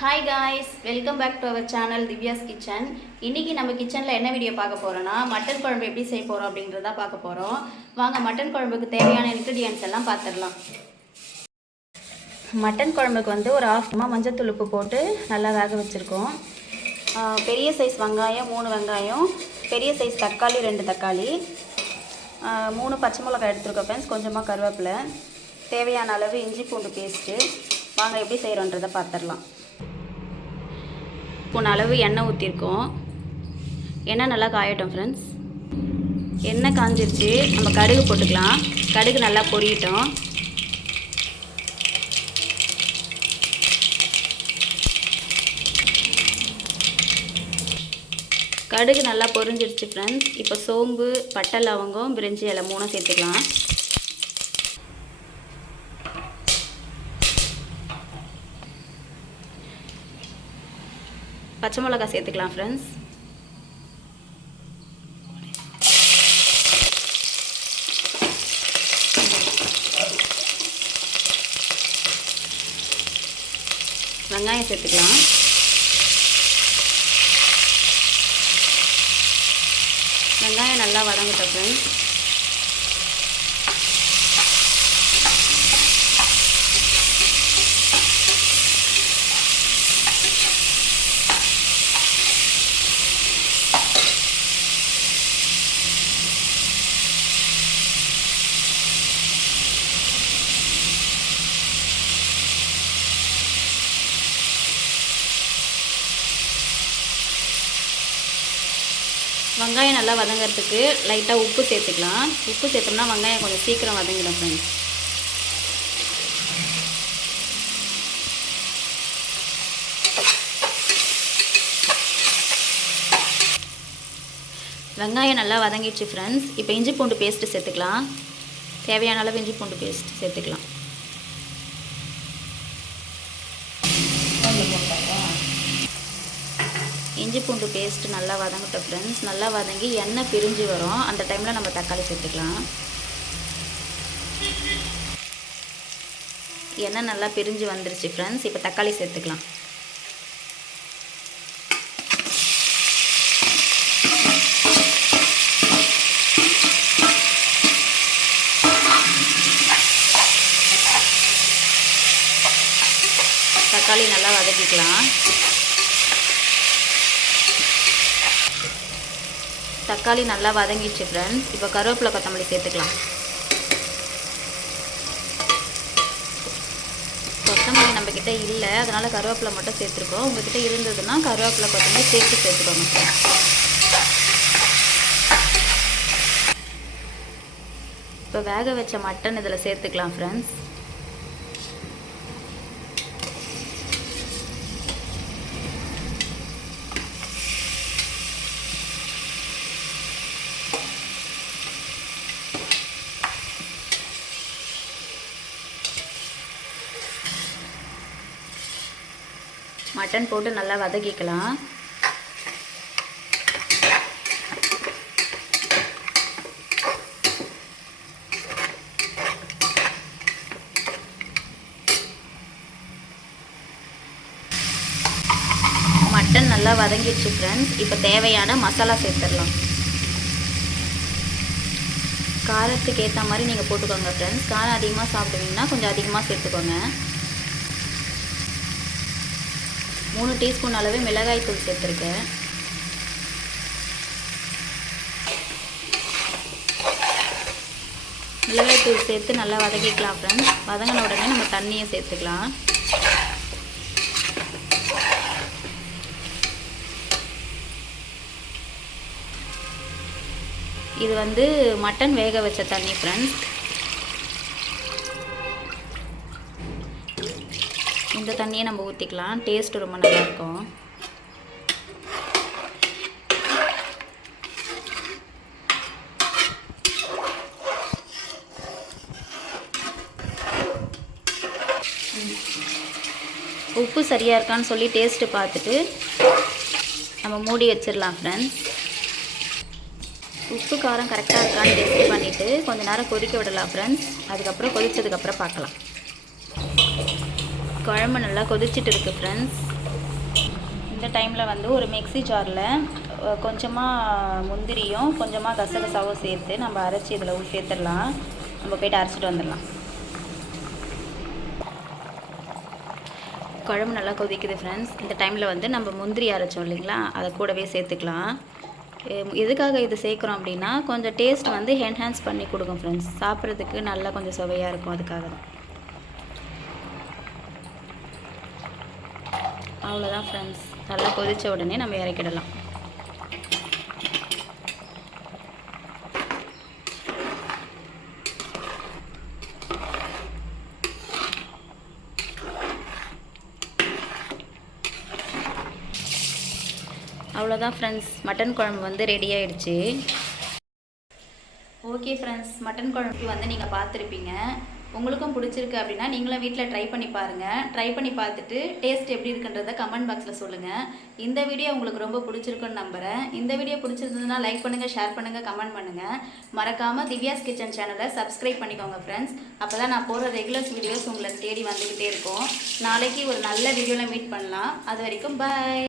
Hi guys, welcome back to our channel Divya's kitchen. இன்றைக்கி நம்ம கிச்சனில் என்ன வீடியோ பார்க்க போகிறோன்னா மட்டன் குழம்பு எப்படி செய்ய போகிறோம் அப்படின்றத பார்க்க போகிறோம். வாங்க மட்டன் குழம்புக்கு தேவையான இன்க்ரீடியன்ட்ஸ் எல்லாம் பார்த்துடலாம். மட்டன் குழம்புக்கு வந்து ஒரு மஞ்சத்தூள் உப்பு போட்டு நல்லா வேக வச்சுருக்கோம். பெரிய சைஸ் வெங்காயம் 3 வெங்காயம், பெரிய சைஸ் தக்காளி 2 தக்காளி, 3 பச்சை மிளகாய் எடுத்துருக்கோம் ஃப்ரெண்ட்ஸ், கொஞ்சமாக கருவேப்பிலை, தேவையான அளவு இஞ்சி பூண்டு பேஸ்ட்டு. வாங்க எப்படி செய்கிறோன்றதை பார்த்துடலாம். ஸ்பூன் அளவு எண்ணெய் ஊற்றிருக்கோம். எண்ணெய் நல்லா காயட்டும் ஃப்ரெண்ட்ஸ். எண்ணெய் காஞ்சிருச்சு, நம்ம கடுகு போட்டுக்கலாம். கடுகு நல்லா பொரியட்டும். கடுகு நல்லா பொரிஞ்சிருச்சு ஃப்ரெண்ட்ஸ். இப்போ சோம்பு, பட்டை, லவங்கம், பிரிஞ்சி இலை 3 சேர்த்துக்கலாம். பச்சை மிளகாய் சேர்த்துக்கலாம் ஃப்ரெண்ட்ஸ். வெங்காயம் சேர்த்துக்கலாம். வெங்காயம் நல்லா வதங்கட்டும் ஃப்ரெண்ட்ஸ். வெங்காயம் நல்லா வதங்கிறதுக்கு லைட்டாக உப்பு சேர்த்துக்கலாம். உப்பு சேர்த்தோம்னா வெங்காயம் கொஞ்சம் சீக்கிரம் வதங்கிடும் ஃப்ரெண்ட்ஸ். வெங்காயம் நல்லா வதங்கிடுச்சு ஃப்ரெண்ட்ஸ். இப்போ இஞ்சி பூண்டு பேஸ்ட்டு சேர்த்துக்கலாம். தேவையான அளவு இஞ்சி பூண்டு பேஸ்ட் சேர்த்துக்கலாம். இஞ்சி பூண்டு பேஸ்ட்டு நல்லா வதங்கட்டும் ஃப்ரெண்ட்ஸ். நல்லா வதங்கி எண்ணெய் பிரிஞ்சு வரும். அந்த டைமில் நம்ம தக்காளி சேர்த்துக்கலாம். எண்ணெய் நல்லா பிரிஞ்சு வந்துருச்சு ஃப்ரெண்ட்ஸ். இப்போ தக்காளி சேர்த்துக்கலாம். தக்காளி நல்லா வதக்கிக்கலாம். தக்காளி நல்லா வதங்கிடுச்சு ஃப்ரெண்ட்ஸ். இப்போ கருவேப்பிலை, கொத்தமல்லி சேர்த்துக்கலாம். கொத்தமல்லி நம்மக்கிட்ட இல்லை, அதனால் கருவேப்பிலை மட்டும் சேர்த்துருக்கோம். உங்கள்கிட்ட இருந்ததுன்னா கருவேப்பிலை, கொத்தமல்லி சேர்த்துக்கோங்க. இப்போ வேக வச்ச மட்டன் இதில் சேர்த்துக்கலாம் ஃப்ரெண்ட்ஸ். மட்டன் போட்டு நல்லா வதக்கிக்கலாம். மட்டன் நல்லா வதங்கிடுச்சு ஃப்ரெண்ட்ஸ். இப்போ தேவையான மசாலா சேர்த்துடலாம். காரத்துக்கு ஏற்ற மாதிரி நீங்கள் போட்டுக்கோங்க ஃப்ரெண்ட்ஸ். காரம் அதிகமாக சாப்பிடுவீங்கன்னா கொஞ்சம் அதிகமாக சேர்த்துக்கோங்க. 3 டீஸ்பூன் அளவு மிளகாய் தூள் சேர்த்துருக்கேன். மிளகாய் தூள் சேர்த்து நல்லா வதக்கிக்கலாம் ஃப்ரெண்ட்ஸ். வதங்கின உடனே நம்ம தண்ணியை சேர்த்துக்கலாம். இது வந்து மட்டன் வேக வச்ச தண்ணி ஃப்ரெண்ட்ஸ். இந்த தண்ணியை நம்ம ஊற்றிக்கலாம். டேஸ்ட்டு ரொம்ப நல்லாயிருக்கும். உப்பு சரியாக இருக்கான்னு சொல்லி டேஸ்ட்டு பார்த்துட்டு நம்ம மூடி வச்சிடலாம் ஃப்ரெண்ட்ஸ். உப்பு காரம் கரெக்டாக இருக்கான்னு டேஸ்ட் பண்ணிவிட்டு கொஞ்சம் நேரம் கொதிக்க விடலாம் ஃப்ரெண்ட்ஸ். அதுக்கப்புறம் கொதிச்சதுக்கப்புறம் பார்க்கலாம். குழம்பு நல்லா கொதிச்சிட்டு இருக்குது ஃப்ரெண்ட்ஸ். இந்த டைமில் வந்து ஒரு மிக்ஸி ஜாரில் கொஞ்சமாக முந்திரியும் கொஞ்சமாக கசகசாவும் சேர்த்து நம்ம அரைச்சி இதில் சேர்த்துடலாம். நம்ம போய்ட்டு அரைச்சிட்டு வந்துடலாம். குழம்பு நல்லா கொதிக்குது ஃப்ரெண்ட்ஸ். இந்த டைமில் வந்து நம்ம முந்திரி அரைச்சோம் இல்லைங்களா, அதை கூடவே சேர்த்துக்கலாம். எதுக்காக இது சேர்க்குறோம் அப்படின்னா கொஞ்சம் டேஸ்ட் வந்து என்ஹான்ஸ் பண்ணி கொடுக்கும் ஃப்ரெண்ட்ஸ். சாப்பிட்றதுக்கு நல்லா கொஞ்சம் சுவையாக இருக்கும், அதுக்காக தான். அவ்வளோதான் ஃப்ரெண்ட்ஸ். நல்லா கொதித்த உடனே நம்ம இறக்கிடலாம். அவ்வளோதான் ஃப்ரெண்ட்ஸ், மட்டன் குழம்பு வந்து ரெடி ஆகிடுச்சு. ஓகே ஃப்ரெண்ட்ஸ், மட்டன் குழம்பு வந்து நீங்கள் பார்த்துருப்பீங்க. உங்களுக்கும் பிடிச்சிருக்கு அப்படின்னா நீங்களும் வீட்டில் ட்ரை பண்ணி பாருங்கள். ட்ரை பண்ணி பார்த்துட்டு டேஸ்ட் எப்படி இருக்குன்றதை கமெண்ட் பாக்ஸில் சொல்லுங்கள். இந்த வீடியோ உங்களுக்கு ரொம்ப பிடிச்சிருக்குன்னு நம்புகிறேன். இந்த வீடியோ பிடிச்சிருந்ததுன்னா லைக் பண்ணுங்கள், ஷேர் பண்ணுங்கள், கமெண்ட் பண்ணுங்கள். மறக்காமல் திவ்யாஸ் கிச்சன் சேனலை சப்ஸ்கிரைப் பண்ணிக்கோங்க ஃப்ரெண்ட்ஸ். அப்போ தான் நான் போகிற ரெகுலர்ஸ் வீடியோஸ் உங்களை தேடி வந்துக்கிட்டே இருக்கும். நாளைக்கு ஒரு நல்ல வீடியோவில் மீட் பண்ணலாம். அது வரைக்கும் பாய்.